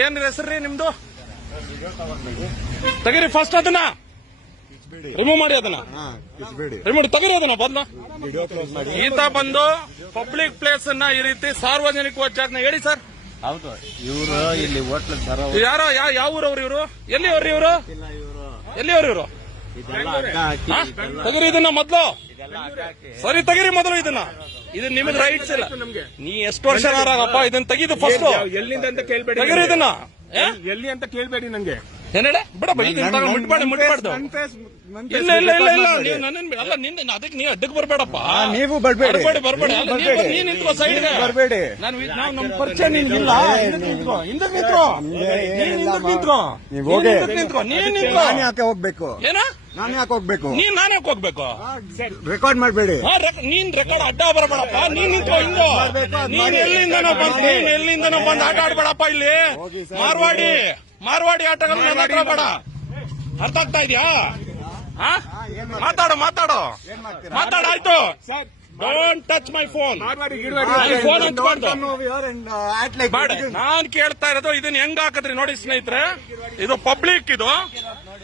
ಏನ್ ಹೆಸರ್ರಿ ನಿಮ್ದು? ತೆಗೀರಿ ಫಸ್ಟ್ ಅದನ್ನ. ರಿಮೂವ್ ಮಾಡಿ ಅದನ್ನ. ರಿಮೂವ್ ತೆಗೀರಿ ಅದನ್ನ ಬಂದ ಈತ ಬಂದು ಪಬ್ಲಿಕ್ ಪ್ಲೇಸ್ ಅನ್ನ ಈ ರೀತಿ ಸಾರ್ವಜನಿಕ ಜಾಗನ ಹೇಳಿ ಸರ್ ಹೌದು ಇವರು ಇಲ್ಲಿ ಹೋಟ್ಲ ಯಾರೋ ಯಾವ ಊರವ್ರು ಇವರು? ಎಲ್ಲಿ ಅವ್ರಿ ಇವರು. ಎಲ್ಲಿ ಅವ್ರು ಇವರು? ತೆಗೀರಿ ಇದನ್ನ ಮೊದ್ಲು. ಸರಿ ತೆಗೀರಿ ಮೊದಲು ಇದನ್ನ. ಇದು ನಿಮ್ದು ರೈಟ್ಸ್ ಇಲ್ಲ. ನೀ ಎಷ್ಟು ವರ್ಷ ಇದನ್ ಇದನ್ನ ತೆಗೀದು ಫಸ್ಟ್ ಎಲ್ಲಿಂದ ಅಂತ ಕೇಳ್ಬೇಡಿ ತೆಗೀರಿ ಇದನ್ನ. ಏ? ಎಲ್ಲಿ ಅಂತ ಕೇಳ್ಬೇಡಿ ನಂಗೆ. ಏನೇಳೆ? ಬಿಡ ಬೈ ಮುಟ್ಬಾರ್ದು ಇಲ್ಲ ಇಲ್ಲ ಇಲ್ಲ ಇಲ್ಲ record ನೀವು ನನ್ನ ಅಲ್ಲ ನಿನ್ನ ಅದಕ್ಕೆ ನೀವು ಅಡ್ಡಕ್ಕೆ ಬರ್ಬೇಡಪ್ಪ. ನೀವು ಬರ್ಬೇಡಿ. ಬರ್ಬೇಡಿ ಬರ್ಬೇಡಿ. ನೀವು ಅಲ್ಲ, ನೀವು ಬರ್ಬೇಡಿ. ನೀನ್ ನಿಂತ್ಕೋ ಸೈಡ್ ನೀವು ಬರ್ಬೇಡಿ. ನಾನು ನಾವು ನಮ್ಮ ಪರಿಚಯ ನಿನ್ಗಿಲ್ಲ ಹಿಂದಕ್ಕೆ ನಿಂತ್ಕೋ? ಹಿಂದಕ್ಕೆ ನಿಂತ್ಕೋ? ನಮ್ಗೆ ನೀನ್ ಏನಿಲ್ಲ ಹಿಂದಕ್ಕೆ ಮಾ. ನಿಂತ್ಕೋ? ನೀವ್ ನೀನ್ ಹೋಗಿ. ಹಿಂದಕ್ಕೆ ನಿಂತ್ಕೋ? ನೀನ್ ನಿಂತ್ಕೋ? ನಾನ್ ಯಾಕೆ ಹೋಗ್ಬೇಕು? ಏನ? ನಾನ್ ಯಾಕೆ ಹೋಗ್ಬೇಕು? ನೀನ್ ನಾನೇ ಹೋಗ್ಬೇಕು? ರೆಕಾರ್ಡ್ ಮಾಡ್ಬೇಡಿ. ಹಾ, ರೆಕ್- ನೀನ್ ರೆಕಾರ್ಡ್ ಅಡ್ಡ ಬರಬೇಡಪ್ಪ. ನೀನ್ ನಿಂತ್ಕೋ ಹಿಂಗೋ. ಮಾಡ್ಬೇಕು, ಅದ್ ನೀನ್ ಮಾಡಿ. ಎಲ್ಲಿಂದನೋ ಬಂದ್ ನೀನ್ ಎಲ್ಲಿಂದನೋ ಬಂದ್ ಆಟ ಆಡ್ಬೇಡಪ್ಪ ಇಲ್ಲಿ. ಹೋಗಿ ಸರ್, ಮಾರ್ವಾಡಿ ಮಾರ್ವಾಡಿ ಆಟಗಳು ನನ್ನ ಹತ್ರ ಬೇಡ. ಅರ್ಥ ಆಗ್ತಾ ಇದೆಯಾ? ಹಾ? ಮಾತಾಡು ಮಾತಾಡು. ಏನ್ ಮಾಡ್ತೀರಾ? ಮಾತಾಡು ಆಯ್ತು. Don't touch my phone phone ಈ phone ಹಂಚ್ಬಾರ್ದು. ನಾನ್ ಕೇಳ್ತಾ ಇರೋದು ಇದನ್ನ ಹೆಂಗ್ ಹಾಕದ್ರಿ ನೋಡಿ ಸ್ನೇಹಿತರೆ. ಇದು ಪಬ್ಲಿಕ್ ಇದು.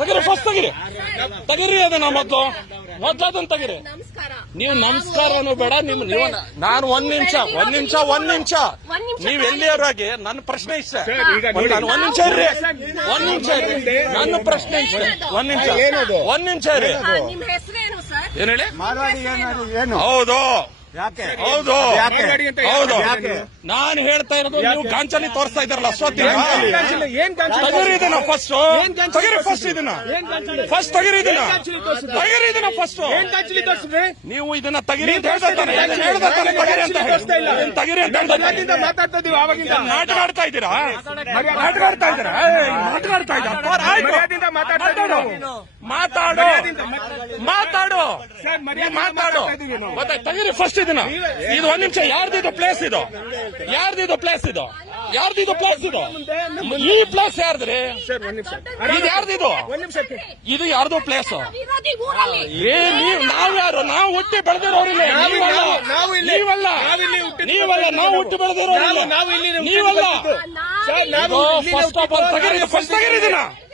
ತೆಗಿರಿ ಫಸ್ಟ್ ತಗಿರಿ ತಗಿರಿ ಅದನ್ನ ಮೊದಲು ಮೊದ್ಲು ಅದನ್ನ ತೆಗಿರಿ ನಮಸ್ಕಾರ ನೀವು ನಮಸ್ಕಾರನು ಬೇಡ ನಿಮ್ ನೀವು ನಾನು ಒಂದ್ ನಿಮಿಷ ಒಂದ್ ನಿಮಿಷ ಒಂದ್ ನಿಮಿಷ ನೀವು ಎಲ್ಲಿಯವರಾಗಿ ನನ್ನ ಪ್ರಶ್ನೆ ಇಷ್ಟ ಒಂದ್ ನಾನು ಒಂದ್ ನಿಮಿಷ ಇರ್ರಿ ಒಂದ್ ನಿಮಿಷ ಇರ್ರಿ ನನ್ನ ಪ್ರಶ್ನೆ ಇಷ್ಟ ಒಂದ್ ನಿಮಿಷ ಏನದು? ಒಂದ್ ನಿಮಿಷ ಇರ್ರಿ ಏನ್ ಹೇಳಿ ಮಾರ್ವಾಡಿ ಏನಾದ್ರು ಏನು ಹೌದು ಯಾಕೆ? ಹೌದು. ನಾನು ಹೇಳ್ತಾ ಇರೋದು ನೀವು ಗಾಂಚಲಿ ತೋರಿಸ್ತಾ ಇದ್ದಾರಲ್ಲ ಅಶ್ವತ್ಥ ಏನ್ ಕಾಂಚಿಲ್ಲ, ಏನ್ ತಗಿರಿ ಇದನ್ನ ಫಸ್ಟ್ ಏನ್ ಕಾಂಚಿಲ್ಲ ತಗಿರಿ ಫಸ್ಟ್ ಇದನ್ನ. ಫಸ್ಟ್ ತಗಿರಿ ಇದನ್ನ. ಏನ್ ತಗಿರಿ ಇದನ್ನ ಫಸ್ಟ್ ನೀವು ಇದನ್ನ ತಗಿರಿ ಅಂತ ನೀವು ಹೇಳ್ತಾ ಇದ್ದಾನೆ. ತೋರ್ಸಿದ್ರೆ ಹೇಳ್ತಾ ತಗಿರಿ ಅಂತ ತಗಿರಿ ಅಂತ. ಮಾತಾಡ್ತಾ ಇದೀವಿ ಆವಾಗಿಂದ. ನಾಟಕ ಆಡ್ತಾ ಇದ್ದೀರಾ? ನಾಟಕ ಆಡ್ತಾ ಇದ್ದೀರಾ? ನಾಟಕ ಆಡ್ತಾ ಇದ್ದೀರಾ? ಮಾತಾಡು. ಮಾತಾಡು. ತಗಿರಿ ಫಸ್ಟ್ ಇದನ್ನ ಇದು ಒಂದ್ ನಿಮಿಷ. ಯಾರ್ದಿದು ಪ್ಲೇಸ್ ಇದು? ಯಾರ್ದಿದು ಪ್ಲೇಸ್ ಇದು? ಯಾರ್ದಿದು ಪ್ಲೇಸ್ ಇದು? ಈ ಪ್ಲೇಸ್ ಯಾರ್ದ್ರಿ? ಇದು ಯಾರ್ದಿದು ಇದು? ಯಾರ್ದು ಪ್ಲೇಸ್ ಏ ನೀವು ನಾವ್ ಯಾರು? ನಾವು ಹುಟ್ಟಿ ಬೆಳೆದಿರೋರಿಲ್ಲ ನಾವು- ನೀವಲ್ಲ. ನೀವಲ್ಲ ನೀವಲ್ಲ ನಾವು ಹುಟ್ಟಿ ಬೆಳೆದಿರೋರಿಲ್ಲ ನೀವಲ್ಲ. ಫಸ್ಟ್ ಆಫ್ ಆಲ್ ಹುಟ್ಟಿದ್ದು, ಫಸ್ಟ್ ತಗಿರಿದಿನ?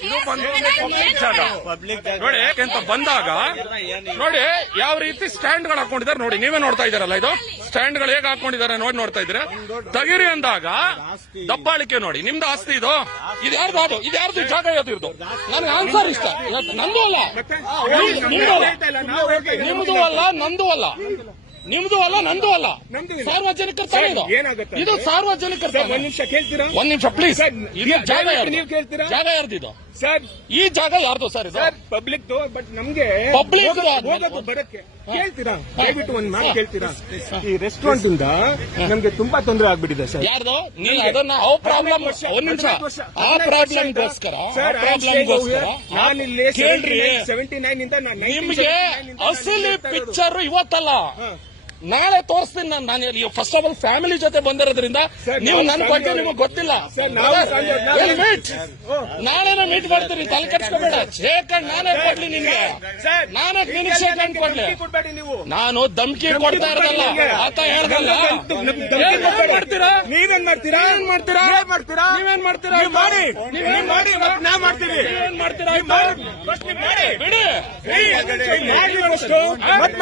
ಇದು ಬಂದು ಪಬ್ಲಿಕ್ ಜಾಗ. ನೋಡಿ ಯಾಕೆಂತ ಬಂದಾಗ ನೋಡಿ ಯಾವ ರೀತಿ ಸ್ಟ್ಯಾಂಡ್ಗಳು ಹಾಕೊಂಡಿದ್ದಾರೆ ನೋಡಿ ನೀವೇ ನೋಡ್ತಾ ಇದ್ದಾರಲ್ಲ ಇದು? ಸ್ಟ್ಯಾಂಡ್ಗಳು ಹೇಗೆ ಹಾಕೊಂಡಿದ್ದಾರೆ ನೋಡಿ ನೋಡ್ತಾ ಇದ್ರೆ ತಗಿರಿ ಅಂದಾಗ ದಬ್ಬಾಳಿಕೆ ನೋಡಿ ನಿಮ್ದು ಆಸ್ತಿ ಇದು? ಇದ್ಯಾರ್ದು ಅದು? ಇದು ಯಾರ್ದು ಜಾಗ ಯಾವ್ದು ಇರ್ದು ನನಗೆ ಆನ್ಸರ್ ಇಷ್ಟ. ನಂದು ಅಲ್ಲ. ನಿಮ್- ನಿಮ್ದು ಅಲ್ಲ. ನಂದು ಅಲ್ಲ. ನಿಮ್ದು ಅಲ್ಲ ನಂದು ಅಲ್ಲ. ಸಾರ್ವಜನಿಕರ ತಾನೇ ಇದು. ಏನಾಗುತ್ತೆ? ಇದು ಸಾರ್ವಜನಿಕರ. ಒಂದ್ ನಿಮಿಷ ಕೇಳ್ತೀರಾ? ಒಂದ್ ನಿಮಿಷ ಪ್ಲೀಸ್ ಜಾಗ ಯಾರ್ದು ಜಾಗ ದಯವಿಟ್ಟು ನೀವು ಯಾರ್ದು ಕೇಳ್ತೀರಾ? ಜಾಗ ಯಾರ್ದಿದು ಸರ್ ಈ ಜಾಗ ಯಾರ್ದು ಸರ್ ಇದು? ಸರ್ ಪಬ್ಲಿಕ್ ಬಟ್ ನಮ್ಗೆ ಪಬ್ಲಿಕ್ ಹೋಗೋದು- ಬರಕ್ಕೆ ಕೇಳ್ತೀರಾ? ದಯವಿಟ್ಟು ಒಂದ್ ಮಾತು ಕೇಳ್ತೀರಾ? ಈ ರೆಸ್ಟೋರೆಂಟ್ ಇಂದ ನಮ್ಗೆ ತುಂಬಾ ತೊಂದರೆ ಆಗ್ಬಿಟ್ಟಿದೆ ಸರ್. ಯಾರ್ದು? ನೀವು ಅದನ್ನ ಆ ಪ್ರಾಬ್ಲಮ್ ಒಂದ್ ನಿಮಿಷ. ಆ ಪ್ರಾಬ್ಲಮ್ಗೋಸ್ಕರ ಆ ಸರ್ ಪ್ರಾಬ್ಲಮ್ಗೋಸ್ಕರ ನಾನು ಇಲ್ಲಿ ಕೇಳ್ರಿ. ಸೆವೆಂಟಿ ನೈನ್ ಇಂದ ನಿಮ್ಗೆ ಅಸಲಿ ಪಿಕ್ಚರ್ ಇವತ್ತಲ್ಲ. ನಾಳೆ ತೋರಿಸ್ತೀನಿ ನಾನು ನಾನು ಫಸ್ಟ್ ಆಫ್ ಆಲ್ ಫ್ಯಾಮಿಲಿ ಜೊತೆ ಬಂದಿರೋದ್ರಿಂದ ನೀವು ನನ್ನ ಬಗ್ಗೆ ನಿಮಗೆ ಗೊತ್ತಿಲ್ಲ. ಮೀಟ್ ನಾಳೆನ ಮೀಟ್ ಮಾಡ್ತೀರಿ ತಲೆ ಕಟ್ಸ್ಕೋಬೇಡ ಶೇಖಂಡ್ ನಾನೇ ಕೊಡ್ಲಿ ನಿಮ್ಗೆ. ನಾನೇ ನಿನಗೆ ಶೇಖಂಡ್ ಕೊಡ್ಲಿ. ಕೊಡ್ಬೇಡಿ ನೀವು. ನಾನು ಧಮ್ಕಿ ಕೊಡ್ತಾ ಇರೋದಲ್ಲ. ಆತ ಹೇಳ್ದಲ್ಲ. ಏನ್ ಮಾಡ್ತೀರಾ? ನೀವೇನ್ ಮಾಡ್ತೀರಾ? ಏನ್ ಮಾಡ್ತೀರಾ? ಮಾಡ್ತೀರಾ? ನೀವೇನ್ ಮಾಡ್ತೀರಾ? ಮಾಡಿ. ನೀವೇನ್ ಮಾಡಿ. ನಾವ್ ಮಾಡ್ತೀವಿ. ನೀವೇನ್ ಮಾಡ್ತೀರಾ? ಬಿಡಿ.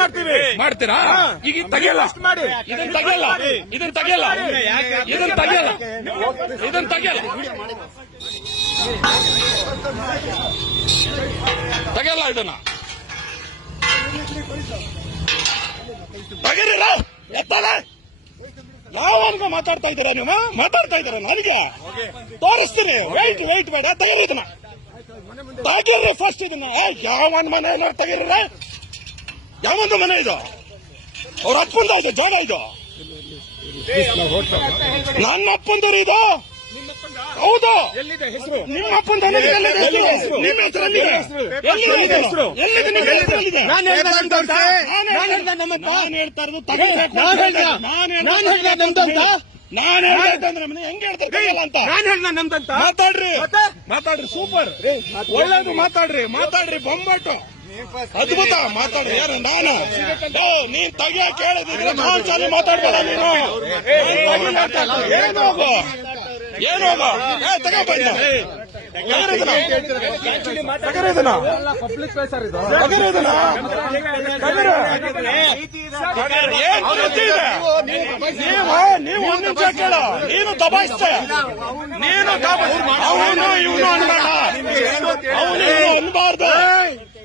ಮಾಡ್ತೀವಿ ಮಾಡ್ತೀರಾ? ಈಗ ತೆಗಿಯಲ್ಲ. ಇದನ್ನ ತೆಗೆಯಲ್ಲ. ಇದನ್ನ ತೆಗೆಯಲ್ಲ. ಇದನ್ನ ತೆಗೆಯಲ್ಲ. ಇದನ್ನ ತೆಗೆಯಲ್ಲ. ತೆಗೆಯಲ್ಲ ಇದನ್ನ. ತೆಗೀರಿ ರಾವ್. ಯಾವಾಗ ಮಾತಾಡ್ತಾ ಇದ್ದೀರಾ ನೀವು ಮಾತಾಡ್ತಾ ಇದ್ದೀರಾ ನನಗೆ ತೋರಿಸ್ತೀನಿ. ವೈಟ್ ವೈಟ್ ಬೇಡ. ತೆಗೀರಿ ಇದನ್ನ. ತೆಗೀರಿ ಫಸ್ಟ್ ಇದನ್ನ. ಯಾವ ಮನೆ ತೆಗೀರಿ ಯಾವೊಂದು ಮನೆ ಇದು? ಅವ್ರ ಅಪ್ಪಂದ ಇದೆ ಜಾಗ ಇದು. ನನ್ನ ಅಪ್ಪಂದರು ಇದು. ಹೌದು. ನಿಮ್ಮ ಅಪ್ಪಂದ? ನಿಮ್ಮ? ನಾನು ಹೇಳ್ತಾ ಇರೋದು ನಾನು ಹೆಂಗ್ ಹೇಳ್ತಾರೆ ಅಂತ. ನಾನು ಹೇಳ್ದ ನಮ್ದಂತ? ಮಾತಾಡ್ರಿ? ಮಾತಾಡ್ರಿ ಸೂಪರ್. ಒಳ್ಳೇದು ಮಾತಾಡ್ರಿ ಮಾತಾಡ್ರಿ ಬೊಂಬಾಟು ಅದ್ಭುತ ಮಾತಾಡಿ, ಯಾರು? ನಾನು? ನೀನ್ ತಗಿಯ ಕೇಳಿದ್ರೆ ನಾನ್ ಚಾಲಿ ಮಾತಾಡ್ಬೇಡ ನೀನು. ಏನೋಗು ಏನೋಗು ತಗೋಬಂದ ತಗೋ? ನೀವು ಕೇಳ ನೀನು ದಬಾಯಿಸ್ತೇ ನೀನು ಅವನು, ಇವನು ಅನ್ಬೇಡ. ಅವನು ಅನ್ಬಾರ್ದು.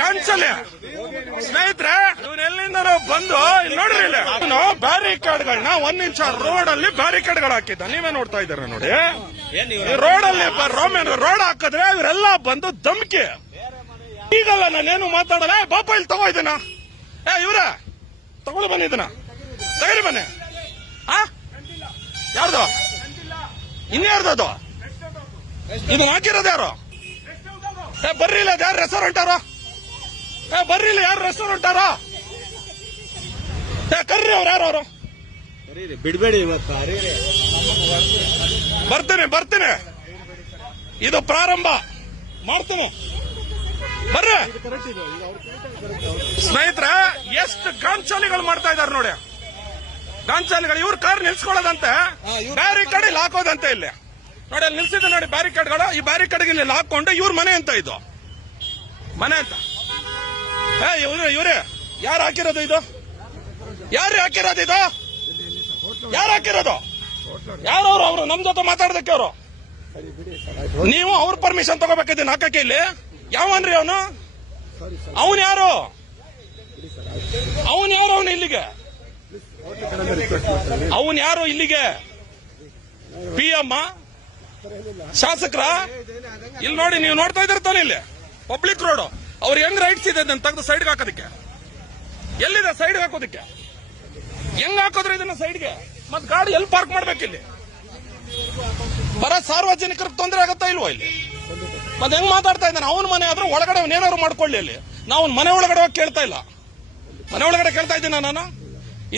ಗಂಚಲೆ ಸ್ನೇಹಿತರೆ ಎಲ್ಲಿಂದ ಬಂದು ಇಲ್ಲಿ ನೋಡ್ರಿ ಇಲ್ಲಿ. ಬ್ಯಾರಿಕೇಡ್ಗಳನ್ನ ಒಂದ್ ನಿಮಿಷ ರೋಡ್ ಅಲ್ಲಿ ಬ್ಯಾರಿಕೇಡ್ಗಳು ಹಾಕಿದ್ದ. ನೀವೇ ನೋಡ್ತಾ ಇದ್ದೀರ ನೋಡಿ? ರೋಡ್ ಅಲ್ಲಿ ರೋಮನ್ ರೋಡ್ ಹಾಕಿದ್ರೆ ಇವರೆಲ್ಲ ಬಂದು ಧಮ್ಕಿ. ಈಗಲ್ಲ ನಾನೇನು ಮಾತಾಡಲ್ಲ? ಬಾಪ, ಇಲ್ಲಿ ತಗೋ ಇದನ್ನ. ಏ, ಇವ್ರ, ತಗೊಳ್ಳಿ ಬನ್ನಿ ಇದನ್ನ. ತಗರಿ ಬನ್ನಿ. ಆ? ಯಾರ್ದು? ಇನ್ಯಾರ್ದು ಅದು? ಇದು ಹಾಕಿರೋದು ಯಾರು? ಬರ್ರಿ ಇಲ್ಲ ಯಾರು ರೆಸ್ಟೋರೆಂಟ್ ಯಾರು? ಏ ಬರ್ರಿ ಇಲ್ಲ ಯಾರು ರೆಸ್ಟೋರೆಂಟ್ ಅರ ಏ ಕರ್ರಿ ಅವ್ರು ಯಾರು ಅವರು? ಬಿಡ್ಬೇಡಿ ಇವತ್ತು ಬರ್ತೇನೆ ಬರ್ತೀನಿ. ಇದು ಪ್ರಾರಂಭ. ಮಾಡ್ತೇನೆ. ಬರ್ರಿ. ಸ್ನೇಹಿತರೆ ಎಷ್ಟು ಗಾಂಚಾಲಿಗಳು ಮಾಡ್ತಾ ಇದಾರೆ ನೋಡಿ. ಗಾಂಚಾಲಿಗಳು ಇವ್ರ ಕಾರ್ ನಿಲ್ಸ್ಕೊಳ್ಳೋದಂತೆ ಬ್ಯಾರಿಕೇಡ್ ಇಲ್ಲಿ ಹಾಕೋದಂತೆ ಇಲ್ಲಿ. ನೋಡಿ ಅಲ್ಲಿ ನಿಲ್ಸಿದ್ದು ನೋಡಿ ಬ್ಯಾರಿಕೇಡ್ಗಳು. ಈ ಬ್ಯಾರಿಕೇಡ್ಗೆ ಇಲ್ಲಿ ಹಾಕೊಂಡು ಇವ್ರ ಮನೆ ಅಂತ ಇದು. ಮನೆ ಅಂತ. ಇವ್ರೆ ಇವ್ರೆ, ಯಾರು ಹಾಕಿರೋದು ಇದು? ಯಾರು ಹಾಕಿರೋದು ಇದು? ಯಾರು ಹಾಕಿರೋದು? ಯಾರು ಅವರು? ಅವರು ನಮ್ ಜೊತೆ ಮಾತಾಡೋದಕ್ಕೆ ಅವರು? ನೀವು ಅವ್ರ ಪರ್ಮಿಷನ್ ತಗೋಬೇಕಿದ್ದೀನಿ ಹಾಕಕ್ಕೆ ಇಲ್ಲಿ. ಯಾವನ್ರಿ ಅವನು? ಅವನ್ ಯಾರು? ಅವನ್ ಯಾರು ಅವನು ಇಲ್ಲಿಗೆ? ಅವನ್ ಯಾರು ಇಲ್ಲಿಗೆ? ಪಿ ಎಮ್ಮ ಶಾಸಕರ? ಇಲ್ಲಿ ನೋಡಿ, ನೀವು ನೋಡ್ತಾ ಇದ್ದೀರ ತಾನೆ ಇಲ್ಲಿ? ಪಬ್ಲಿಕ್ ರೋಡ್ ಅವ್ರು ಹೆಂಗ್ ರೈಟ್ಸ್ ಇದೆ ಅದನ್ನ ತೆಗೆದು ಸೈಡ್ಗೆ ಹಾಕೋದಕ್ಕೆ? ಎಲ್ಲಿದೆ ಸೈಡ್ಗೆ ಹಾಕೋದಕ್ಕೆ? ಹೆಂಗ್ ಹಾಕೋದ್ರೆ ಇದನ್ನ ಸೈಡ್ಗೆ ಮತ್ ಗಾಡಿ ಎಲ್ಲಿ ಪಾರ್ಕ್ ಮಾಡ್ಬೇಕಿಲ್ಲಿ ಬರ ಸಾರ್ವಜನಿಕರಿಗೆ ತೊಂದರೆ ಆಗತ್ತಾ ಇಲ್ವಾ ಇಲ್ಲಿ? ಮತ್ತೆ ಹೆಂಗ್ ಮಾತಾಡ್ತಾ ಇದ್ದಾನೆ? ಅವನ ಮನೆ ಆದ್ರೂ ಒಳಗಡೆ ಏನಾದ್ರು ಮಾಡ್ಕೊಳ್ಳಿ ಅಲ್ಲಿ ನಾವು ಮನೆ ಒಳಗಡೆ ಹೋಗಿ ಕೇಳ್ತಾ ಇಲ್ಲ. ಮನೆ ಒಳಗಡೆ ಕೇಳ್ತಾ ಇದ್ದೀನಿ ನಾನು?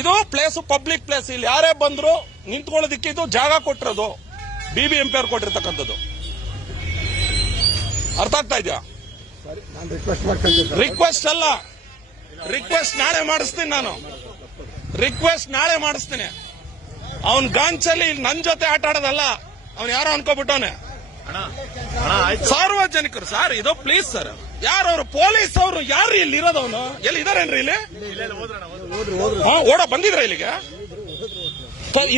ಇದು ಪ್ಲೇಸ್ ಪಬ್ಲಿಕ್ ಪ್ಲೇಸ್ ಇಲ್ಲಿ ಯಾರೇ ಬಂದ್ರು ನಿಂತ್ಕೊಳ್ಳೋದಿಕ್ಕೆ ಇದು ಜಾಗ ಕೊಟ್ಟಿರೋದು. ಬಿ ಬಿ ಎಂ ಪಿ ಅವ್ರು ಕೊಟ್ಟಿರ್ತಕ್ಕಂಥದ್ದು. ಅರ್ಥ ಆಗ್ತಾ ಇದೆಯಾ? ರಿಕ್ವೆಸ್ಟ್ ಅಲ್ಲ. ರಿಕ್ವೆಸ್ಟ್ ನಾಳೆ ಮಾಡಿಸ್ತೀನಿ ನಾನು. ರಿಕ್ವೆಸ್ಟ್ ನಾಳೆ ಮಾಡಿಸ್ತೀನಿ. ಅವನ್ ಗಾಂಚಲ್ಲಿ ನನ್ ಜೊತೆ ಆಟ ಆಡೋದಲ್ಲ, ಅವ್ನು ಯಾರೋ ಅನ್ಕೋಬಿಟ್ಟವನೆ. ಸಾರ್ವಜನಿಕರು, ಸರ್, ಇದು ಪ್ಲೀಸ್ ಸರ್ ಯಾರು ಅವರು? ಪೊಲೀಸ್ ಅವರು ಯಾರು ಇಲ್ಲಿ ಇರೋದವನು ಎಲ್ಲಿ ಇದಾರೇನ್ರಿ ಇಲ್ಲಿ? ಓಡ, ಬಂದಿದ್ರ ಇಲ್ಲಿಗೆ?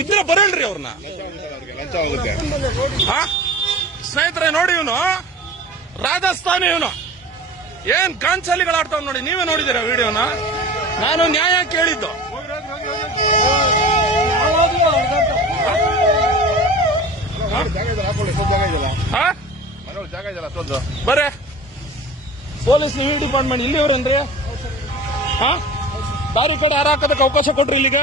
ಇದ್ರೆ ಬರಲ್ರಿ ಅವ್ರನ್ನ ಸ್ನೇಹಿತರೆ, ನೋಡಿ ಇವನು. ರಾಜಸ್ಥಾನಿ ಇವನು. ಏನ್ ಕಾಂಚಲಿಗಳಾಡ್ತಾವ್ ನೋಡಿ, ನೀವೇ ನೋಡಿದಿರ ವಿಡಿಯೋನ? ನಾನು ನ್ಯಾಯ ಕೇಳಿದ್ದು. ಬರ. ಪೊಲೀಸ್ ಈ ಡಿಪಾರ್ಟ್ಮೆಂಟ್ ಇಲ್ಲಿವ್ರೇನ್ರಿ ಹಾ? ಬ್ಯಾರಿಕೇಡ್ ಯಾರು ಹಾಕೋದಕ್ಕೆ ಅವಕಾಶ ಕೊಟ್ರಿ ಇಲ್ಲಿಗೆ?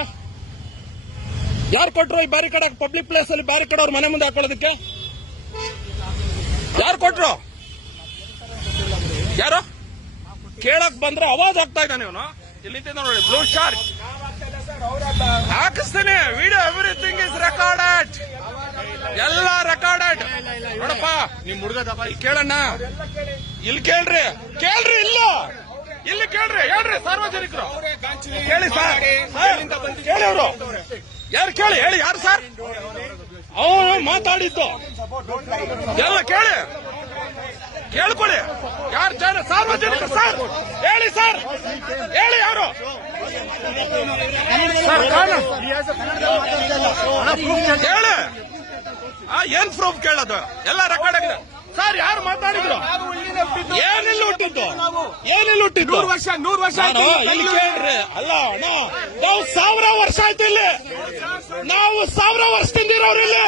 ಯಾರು ಕೊಟ್ರು ಈ ಬ್ಯಾರಿಕೇಡ್ ಪಬ್ಲಿಕ್ ಪ್ಲೇಸ್ ಅಲ್ಲಿ ಬ್ಯಾರಿಕೇಡ್ ಅವ್ರ ಮನೆ ಮುಂದೆ ಹಾಕೊಳ್ಳೋದಕ್ಕೆ? ಯಾರು ಕೊಟ್ರು? ಯಾರು? ಕೇಳಕ್ ಬಂದ್ರೆ ಅವಾಜ್ ಆಗ್ತಾ ಇದ್ದಾನೆ ಇವನು. ಇಲ್ಲಿ ನೋಡಿ ಬ್ಲೂ ಶಾರ್ಕ್ ಹಾಕಿಸ್ತೇನೆ. ವಿಡಿಯೋ ಎವ್ರಿಥಿಂಗ್ ಇಸ್ ರೆಕಾರ್ಡೆಡ್ ಎಲ್ಲ ರೆಕಾರ್ಡೆಡ್ ನೋಡಪ್ಪ ನಿಮ್ ಇಲ್ಲಿ ಕೇಳಣ್ಣ. ಇಲ್ಲಿ ಕೇಳ್ರಿ. ಕೇಳ್ರಿ ಇಲ್ಲ. ಇಲ್ಲಿ ಕೇಳ್ರಿ ಹೇಳ್ರಿ ಸಾರ್ವಜನಿಕರು. ಕೇಳಿ ಸರ್ ಕೇಳಿ ಅವರು. ಯಾರು ಕೇಳಿ? ಹೇಳಿ ಯಾರು ಸರ್? ಅವನು ಮಾತಾಡಿದ್ದು. ಎಲ್ಲ ಕೇಳಿ. ಕೇಳ್ಕೊಳ್ಳಿ ಯಾರು ಜನ? ಸಾರ್ವಜನಿಕ ಸರ್. ಹೇಳಿ ಸರ್. ಹೇಳಿ ಯಾರು? ಸರ್ ಹೇಳಿ. ಆ, ಏನ್ ಪ್ರೂಫ್ ಕೇಳೋದು? ಎಲ್ಲ ರೆಕಾರ್ಡ್ ಆಗಿದೆ. ಸರ್ ಯಾರು ಮಾತಾಡಿದ್ರು? ಏನಿಲ್ಲ ಹುಟ್ಟಿದ್ದು. ಏನಿಲ್ಲ ಹುಟ್ಟಿದ್ದು. ನೂರು ವರ್ಷ ನೂರು ವರ್ಷ ಆಯ್ತು. ಇಲ್ಲಿ ಕೇಳ್ರಿ. ಅಲ್ಲ ನಾವು ಸಾವಿರ ವರ್ಷ ಆಯ್ತು ಇಲ್ಲಿ. ನಾವು ಸಾವಿರ ವರ್ಷದಿಂದ ಇರೋರು ಇಲ್ಲಿ.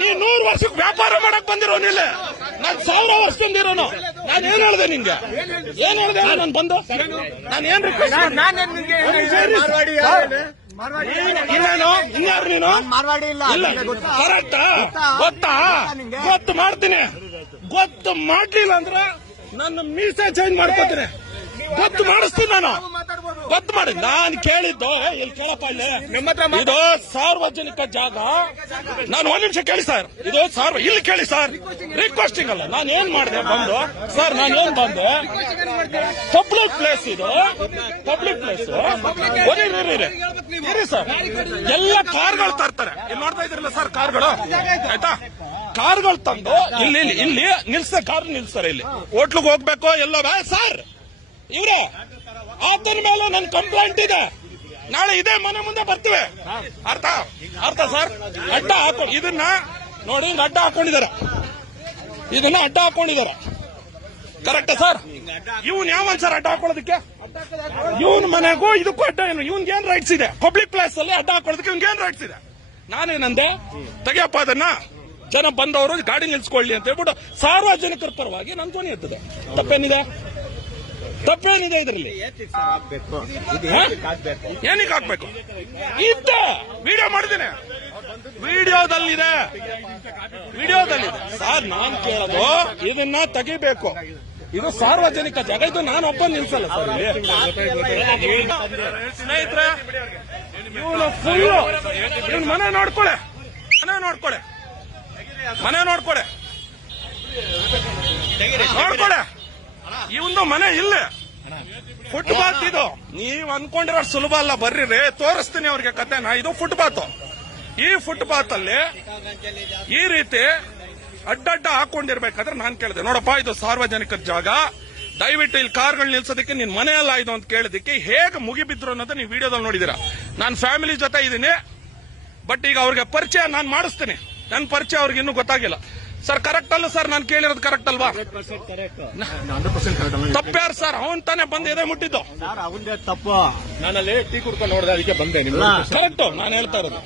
ನೀ ನೂರು ವರ್ಷಕ್ಕೆ ವ್ಯಾಪಾರ ಮಾಡಕ್ ಬಂದಿರೋನಿಲ್ಲ ಇಲ್ಲಿ. ನಾನ್ ಸಾವಿರ ವರ್ಷದಿಂದ ಇರೋನು. ನಾನು ಏನ್ ಹೇಳ್ದೆ ನಿನ್ಗೆ ಏನ್ ಹೇಳ್ದೆ? ನಾನು ಬಂದು? ನಾನು ಏನ್ ರಿಕ್ವೆಸ್ಟ್ ನಾನ್-? ಇನ್ನೇನು ಇನ್ಯಾರು ಮಾರ್ವಾಡಿ ಇಲ್ಲ ಇಲ್ಲ. ಕರೆಕ್ಟ್? ಗೊತ್ತಾ? ಗೊತ್ತು? ಮಾಡ್ತೀನಿ. ಗೊತ್ತು ಮಾಡ್ಲಿಲ್ಲ ಅಂದ್ರೆ ನನ್ನ ಮೀಸೆ ಚೇಂಜ್ ಮಾಡ್ಕೋತೀನಿ. ಗೊತ್ತು ಮಾಡಿಸ್ತೀನಿ ನಾನು. ಗೊತ್ತು ಮಾಡಿ. ನಾನು ಕೇಳಿದ್ದು ಇಲ್ಲಿ ಕೇಳಪ್ಪ ಇಲ್ಲಿ. ಇದು ಸಾರ್ವಜನಿಕ ಜಾಗ. ನಾನು ಒಂದ್ ನಿಮಿಷ ಕೇಳಿ ಸರ್. ಇದು ಸಾರ್ವ ಇಲ್ಲಿ ಕೇಳಿ ಸರ್. ರಿಕ್ವೆಸ್ಟಿಂಗ್ ಅಲ್ಲ. ನಾನು ಏನ್ ಮಾಡಿದೆ ಬಂದು? ಸರ್ ನಾನು ಏನ್ ಬಂದೆ? ಪಬ್ಲಿಕ್ ಪ್ಲೇಸ್ ಇದು. ಪಬ್ಲಿಕ್ ಪ್ಲೇಸ್ ಇರಿ ಸರ್. ಎಲ್ಲ ಕಾರ್ಗಳು ತರ್ತಾರೆ. ಇಲ್ಲಿ ನೋಡ್ತಾ ಇದ್ರಲ್ಲ ಸರ್ ಕಾರ್ಗಳು? ಆಯ್ತಾ? ಕಾರ್ಗಳು ತಂದು ಇಲ್ಲಿ ಇಲ್ಲಿ- ಇಲ್ಲಿ ನಿಲ್ಸ ಕಾರ್ ನಿಲ್ಸ್ತಾರೆ ಇಲ್ಲಿ. ಹೋಟ್ಲಿಗೆ ಹೋಗ್ಬೇಕು ಎಲ್ಲ ಸರ್. ಇವ್ರೆ, ಆತನ ಮೇಲೆ ನನ್ ಕಂಪ್ಲೇಂಟ್ ಇದೆ. ನಾಳೆ ಇದೇ ಮನೆ ಮುಂದೆ ಬರ್ತೀವಿ. ಅರ್ಥ? ಅರ್ಥ ಸರ್? ಅಡ್ಡ ಹಾಕೊ ಇದನ್ನ ನೋಡಿ ಅಡ್ಡ ಹಾಕೊಂಡಿದ್ದಾರೆ. ಇದನ್ನ ಅಡ್ಡ ಹಾಕೊಂಡಿದ್ದಾರೆ. Correct sir? ಇವನ್ ಯಾವನ್ ಸರ್ ಅಡ್ಡ ಹಾಕೊಳ್ಳೋದಕ್ಕೆ? ಇವನ್ ಮನೆಗೂ ಇದಕ್ಕೂ ಅಡ್ಡ ಏನು? ಇವನ್ ಏನ್ ರೈಟ್ಸ್ ಇದೆ? ಪಬ್ಲಿಕ್ ಪ್ಲೇಸ್ ಅಲ್ಲಿ ಅಡ್ಡ ಹಾಕೊಳ್ಳೋದಕ್ಕೆ ಇವನ್ ಏನ್ ರೈಟ್ಸ್ ಇದೆ? ನಾನೇನಂದೆ ತೆಗಿಯಪ್ಪ ಅದನ್ನ. ಜನ ಬಂದವರು ಗಾಡಿ ನಿಲ್ಸ್ಕೊಳ್ಳಿ ಅಂತ ಹೇಳ್ಬಿಟ್ಟು ಸಾರ್ವಜನಿಕರ ಪರವಾಗಿ ನನ್ ಧ್ವನಿ ಎತ್ತದೆ. ತಪ್ಪೇನಿದೆ? ತಪ್ಪೇನಿದೆ ಇದರಲ್ಲಿ? ಏನಕ್ಕೆ ಹಾಕ್ಬೇಕು? ಇದ್ದ ವಿಡಿಯೋ ಮಾಡಿದ್ದೀನಿ. ವಿಡಿಯೋದಲ್ಲಿದೆ. ವಿಡಿಯೋದಲ್ಲಿದೆ. ಸರ್ ನಾನ್ ಕೇಳೋದು ಇದನ್ನ ತೆಗಿಬೇಕು. ಇದು ಸಾರ್ವಜನಿಕ ಜಾಗ. ಇದು ನಾನು ಒಬ್ಬ ನಿಲ್ಸಲ್ಲ ಸರ್ ಸ್ನೇಹಿತರೆ ಇವನು ಇವನ್ ಮನೆ ನೋಡ್ಕೊಳೆ. ಮನೆ ನೋಡ್ಕೊಳೆ. ಮನೆ ನೋಡ್ಕೊಳೆ. ನೋಡ್ಕೊಳೆ. ಇವಂದು ಮನೆ ಇಲ್ಲ. ಫುಟ್ಪಾತ್ ಇದು. ನೀವ್ ಅನ್ಕೊಂಡಿರೋ ಸುಲಭ ಅಲ್ಲ, ಬರ್ರಿ ರೀ, ತೋರಿಸ್ತೀನಿ ಅವ್ರಿಗೆ ಕತೆನ ಇದು ಫುಟ್ಪಾತ್ ಈ ಫುಟ್ಪಾತ್ ಅಲ್ಲಿ ಈ ರೀತಿ ಅಡ್ಡಡ್ಡ ಹಾಕೊಂಡಿರ್ಬೇಕಾದ್ರೆ ನಾನ್ ಕೇಳಿದೆ. ನೋಡಪ್ಪ, ಇದು ಸಾರ್ವಜನಿಕ ಜಾಗ. ದಯವಿಟ್ಟು ಇಲ್ಲಿ ಕಾರ್ಗಳು ನಿಲ್ಸೋದಕ್ಕೆ ನಿನ್ ಮನೆ ಅಲ್ಲ ಇದು ಅಂತ ಕೇಳಿದಕ್ಕೆ ಹೇಗೆ ಮುಗಿಬಿದ್ರು ಅನ್ನೋದು ನೀವು ವಿಡಿಯೋದಲ್ಲಿ ನೋಡಿದೀರಾ. ನಾನು ಫ್ಯಾಮಿಲಿ ಜೊತೆ ಇದ್ದೀನಿ ಬಟ್ ಈಗ ಅವ್ರಿಗೆ ಪರಿಚಯ ನಾನು ಮಾಡಿಸ್ತೀನಿ. ನನ್ನ ಪರಿಚಯ ಅವ್ರಿಗೆ ಇನ್ನೂ ಗೊತ್ತಾಗಿಲ್ಲ. ಸರ್ ಕರೆಕ್ಟ್ ಅಲ್ಲ ಸರ್ ನಾನು ಕೇಳಿರೋದು ಕರೆಕ್ಟ್ ಅಲ್ವಾ? ತಪ್ಪ್ಯಾರು ಸರ್ ಅವನ್ ತಾನೇ ಬಂದು ಎದೆ ಮುಟ್ಟಿದ್ದು. ತಪ್ಪು. ನಾನಲ್ಲಿ ಟೀ ಕುಡ್ಕೊಂಡು ನೋಡಿದೆ ಅದಕ್ಕೆ ಬಂದೆ. ಕರೆಕ್ಟ್ ನಾನು ಹೇಳ್ತಾ ಇರೋದು.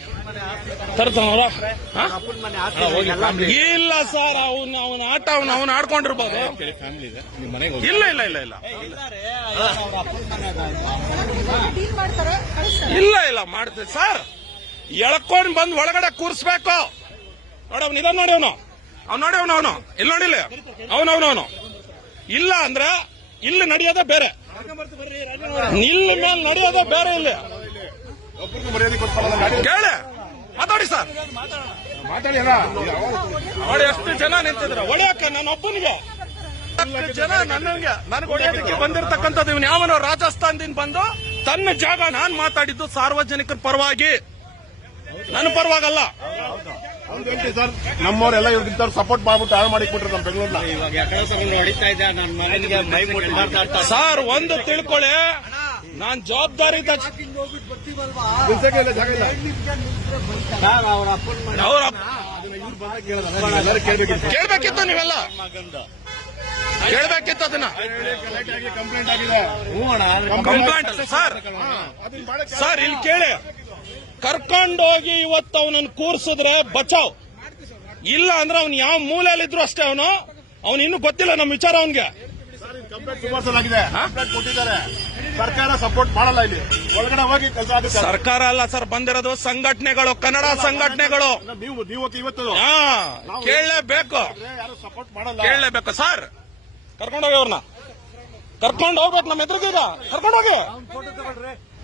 ಇಲ್ಲ ಸರ್ ಅವನ್ ಅವನ ಆಟ ಅವನ್ ಅವನ್ ಆಡ್ಕೊಂಡಿರ್ಬೋದು. ಫ್ಯಾಮಿಲಿ ಇದೆ. ನಿಮ್ಮ ಮನೆಗೆ ಇಲ್ಲ ಇಲ್ಲ ಇಲ್ಲ ಇಲ್ಲ. ಇಲ್ಲ ಇಲ್ಲ ಮಾಡ್ತೀವಿ ಸರ್ ಎಳ್ಕೊಂಡ್ ಬಂದ್ ಒಳಗಡೆ ಕೂರಿಸ್ಬೇಕು. ನೋಡವ್ ನಿಧಾನ ನೋಡಿ ಅವನು. ಅವ್ನು ನೋಡಿ ಅವನು ಅವನು. ಇಲ್ಲಿ ನೋಡಿಲ್ಲ ಅವನು ಅವನು ಅವನು. ಇಲ್ಲ ಅಂದ್ರೆ ಇಲ್ಲಿ ನಡೆಯೋದೇ ಬೇರೆ. ಇಲ್ಲಿ ಮೇಲೆ ನಡೆಯೋದೇ ಬೇರೆ ಇಲ್ಲಿ. ಕೇಳಿ. ಮಾತಾಡಿ ಸರ್. ನೋಡಿ ಎಷ್ಟು ಜನ ನಿಂತಿದ್ರ. ಒಳ್ಳೆಯಕ್ಕ ನನ್ನ ಒಬ್ಬನಿಗೆ. ಜನ ನನಗೆ ನನಗೆ ಹೊಡೆಯೋದಕ್ಕೆ ಬಂದಿರತಕ್ಕಂಥದ್ದು ಇವನು ಯಾವನೋ ರಾಜಸ್ಥಾನದಿಂದ ಬಂದು ತನ್ನ ಜಾಗ ನಾನು ಮಾತಾಡಿದ್ದು ಸಾರ್ವಜನಿಕರ ಪರವಾಗಿ. ನನ್ನ ಪರವಾಗಲ್ಲ. ಸರ್. ನಮ್ಮವರೆಲ್ಲ ಇವ್ರಿಗೆ ಸಪೋರ್ಟ್ ಮಾಡ್ಬಿಟ್ಟು ಹಾಳು ಮಾಡಿ ಕೊಟ್ರು ನಮ್ಮ ಬೆಂಗಳೂರ್ನ. ಸರ್ ಒಂದು ತಿಳ್ಕೊಳ್ಳಿ. ನಾನ್ ಜವಾಬ್ದಾರಿ ನಿಲ್ಸಕ್ಕೆ ಇಲ್ಲ ಜಾಗ ಇಲ್ಲ. ಸರ್ ಅವ್ರ ಅಪ್ಪನ ಮನೆ ಅವ್ರ ಎಲ್ಲರೂ ಕೇಳ್ಬೇಕಿತ್ತು. ಕೇಳ್ಬೇಕಿತ್ತು ನೀವೆಲ್ಲ. ಕೇಳ್ಬೇಕಿತ್ತು ಅದನ್ನ. ಕಂಪ್ಲೇಂಟ್ ಆಗಿದೆ. ಹ್ಞೂ ಅಣ್ಣ ಕಂಪ್ಲೇಂಟ್ ಸರ್ ಸರ್ ಇಲ್ಲಿ ಕೇಳಿ. ಕರ್ಕೊಂಡೋಗಿ ಇವತ್ತು ಅವನನ್ನು ಕೂರ್ಸಿದ್ರೆ ಬಚಾವ್. ಇಲ್ಲ ಅಂದ್ರೆ ಅವ್ನು ಯಾವ ಮೂಲೆಯಲ್ಲಿ ಮೂಲೆಯಲ್ಲಿದ್ರು ಅಷ್ಟೇ ಅವನು. ಅವನು ಇನ್ನು ಗೊತ್ತಿಲ್ಲ ನಮ್ಮ ವಿಚಾರ ಅವನ್ಗೆ. ಸರ್ಕಾರ ಸಪೋರ್ಟ್ ಮಾಡಲ್ಲ ಇಲ್ಲಿ. ಒಳಗಡೆ ಹೋಗಿ ಕೆಲಸ ಸರ್ಕಾರ ಅಲ್ಲ ಸರ್ ಬಂದಿರೋದು ಸಂಘಟನೆಗಳು ಕನ್ನಡ ಸಂಘಟನೆಗಳು. ನೀವು ನೀವು ಇವತ್ತು? ಕೇಳಲೇಬೇಕು. ಸಪೋರ್ಟ್ ಮಾಡಲ್ಲ. ಕೇಳಲೇಬೇಕು ಸರ್. ಕರ್ಕೊಂಡೋಗಿ ಅವ್ರನ್ನ ಕರ್ಕೊಂಡು ಹೋಗ್ಬೇಕು ನಮ್ಮ ಎದುರಿಗೀಗ. ಕರ್ಕೊಂಡೋಗಿ.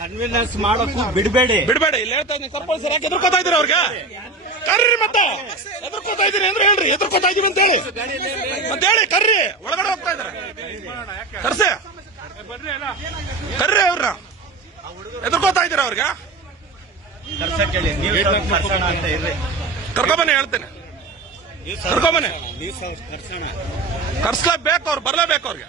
ಕನ್ವಿನೆನ್ಸ್ ಮಾಡೋಕ್ಕೂ ಬಿಡಬೇಡಿ. ಬಿಡಬೇಡಿ. ಇಲ್ಲಿ ಹೇಳ್ತಾ ಇದ್ದೀನಿ ಸರ್ಪಂಚ್ ಸರ್ ಯಾಕೆ ಎದುರ್ಕೋತಾ ಇದ್ದೀರಿ ಅವ್ರಿಗೆ? ಕರ್ರಿ ಮತ್ತೆ. ಎದುರ್ಕೋತಾ ಇದ್ದೀನಿ ಅಂದ್ರೆ ಹೇಳ್ರಿ ಎದುರ್ಕೋತಾ ಇದೀವಿ ಅಂತ ಹೇಳಿ. ಮತ್ತೆ ಹೇಳಿ ಕರ್ರಿ. ಒಳಗಡೆ ಹೋಗ್ತಾ ಇದಾರೆ ಕರ್ಸಿ. ಕರ್ರಿ ಅವ್ರ. ಎದುರ್ಕೋತಾ ಇದ್ದೀರಾ ಅವ್ರಿಗೆ? ಕರ್ಸೆ ಹೇಳಿ ನೀವು ಸ್ವಲ್ಪ ಕರ್ಸೋಣ ಅಂತ ಇರ್ರಿ. ಕರ್ಕೊಂಬನ್ನಿ ಹೇಳ್ತೇನೆ. ಕರ್ಸೋಣ. ಕರ್ಸ್ಲೇಬೇಕು ಅವ್ರು ಬರ್ಲೇಬೇಕು ಅವ್ರಿಗೆ.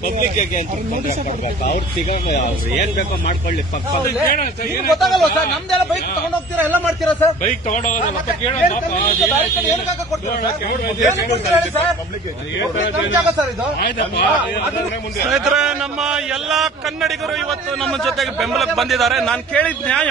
ಪಬ್ಲಿಕ್ ಅವ್ರ ತಿಗ ಅವ್ರು ಏನ್ ಬೇಕೋ ಮಾಡ್ಕೊಳ್ಳಿ. ಗೊತ್ತಾಗಲ್ಲ ಸರ್? ನಮ್ದೆಲ್ಲ ಬೈಕ್ ತಗೊಂಡ್ ಹೋಗ್ತೀರಾ? ಎಲ್ಲ ಮಾಡ್ತೀರಾ ಸರ್? ಬೈಕ್ ತಗೊಂಡ್ ಸ್ನೇಹಿತರೆ ನಮ್ಮ ಎಲ್ಲಾ ಕನ್ನಡಿಗರು ಇವತ್ತು ನಮ್ಮ ಜೊತೆಗೆ ಬೆಂಬಲಕ್ಕೆ ಬಂದಿದ್ದಾರೆ. ನಾನು ಕೇಳಿದ ನ್ಯಾಯ.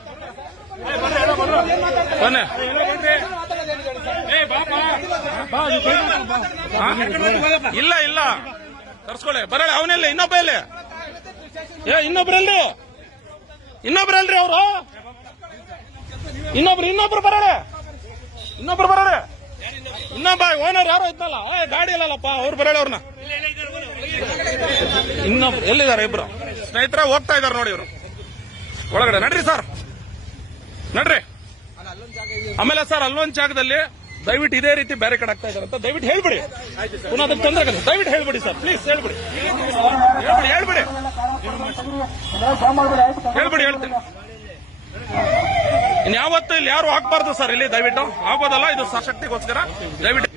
ಇಲ್ಲ ಇಲ್ಲ. ತರ್ಸ್ಕೊಳ್ಳಿ. ಬರಲ್ಲ ಅವನೆಲ್ಲ ಇನ್ನೊಬ್ಬ ಇಲ್ಲಿ ಏ, ಇನ್ನೊಬ್ರಲ್ಲಿ? ಇನ್ನೊಬ್ರಲ್ರಿ ಅವರು? ಇನ್ನೊಬ್ರು ಇನ್ನೊಬ್ರು ಬರಳೆ ಇನ್ನೊಬ್ರು ಬರಳೆ ಇನ್ನೊಬ್ಬ, ಓನರ್ ಯಾರೋ ಇದ್ನಲ್ಲ. ಗಾಡಿ ಇಲ್ಲಲ್ಲಪ್ಪ, ಅವ್ರು ಬರಳೆ ಅವ್ರನ್ನ. ಇನ್ನೊಬ್ರು, ಎಲ್ಲಿದ್ದಾರೆ ಇಬ್ರು? ಸ್ನೇಹಿತರ, ಹೋಗ್ತಾ ಇದಾರೆ ನೋಡಿ ಇವರು. ಒಳಗಡೆ ನಡ್ರಿ ಸರ್. ನಡ್ರಿ. ಆಮೇಲೆ ಸರ್ ಅಲ್ಲೊಂದ್ ಜಾಗದಲ್ಲಿ ದಯವಿಟ್ಟು ಇದೇ ರೀತಿ ಬೇರೆ ಕಡೆ ಆಗ್ತಾ ಇದಾರೆ ಅಂತ ದಯವಿಟ್ಟು ಹೇಳ್ಬಿಡಿ. ಪುನಃ ಅದಕ್ಕೆ ತೊಂದರೆ ಆಗಲ್ಲ. ದಯವಿಟ್ಟು ಹೇಳ್ಬಿಡಿ ಸರ್ ಪ್ಲೀಸ್ ಹೇಳ್ಬಿಡಿ. ಹೇಳ್ಬಿಡಿ ಹೇಳ್ಬಿಡಿ. ಹೇಳ್ಬಿಡಿ ಹೇಳ್ತೀನಿ. ಇನ್ಯಾವತ್ತು ಇಲ್ಲಿ ಯಾರು ಹಾಕ್ಬಾರ್ದು ಸರ್ ಇಲ್ಲಿ ದಯವಿಟ್ಟು. ಆಗೋದಲ್ಲ ಇದು ಸಶಕ್ತಿಗೋಸ್ಕರ. ದಯವಿಟ್ಟು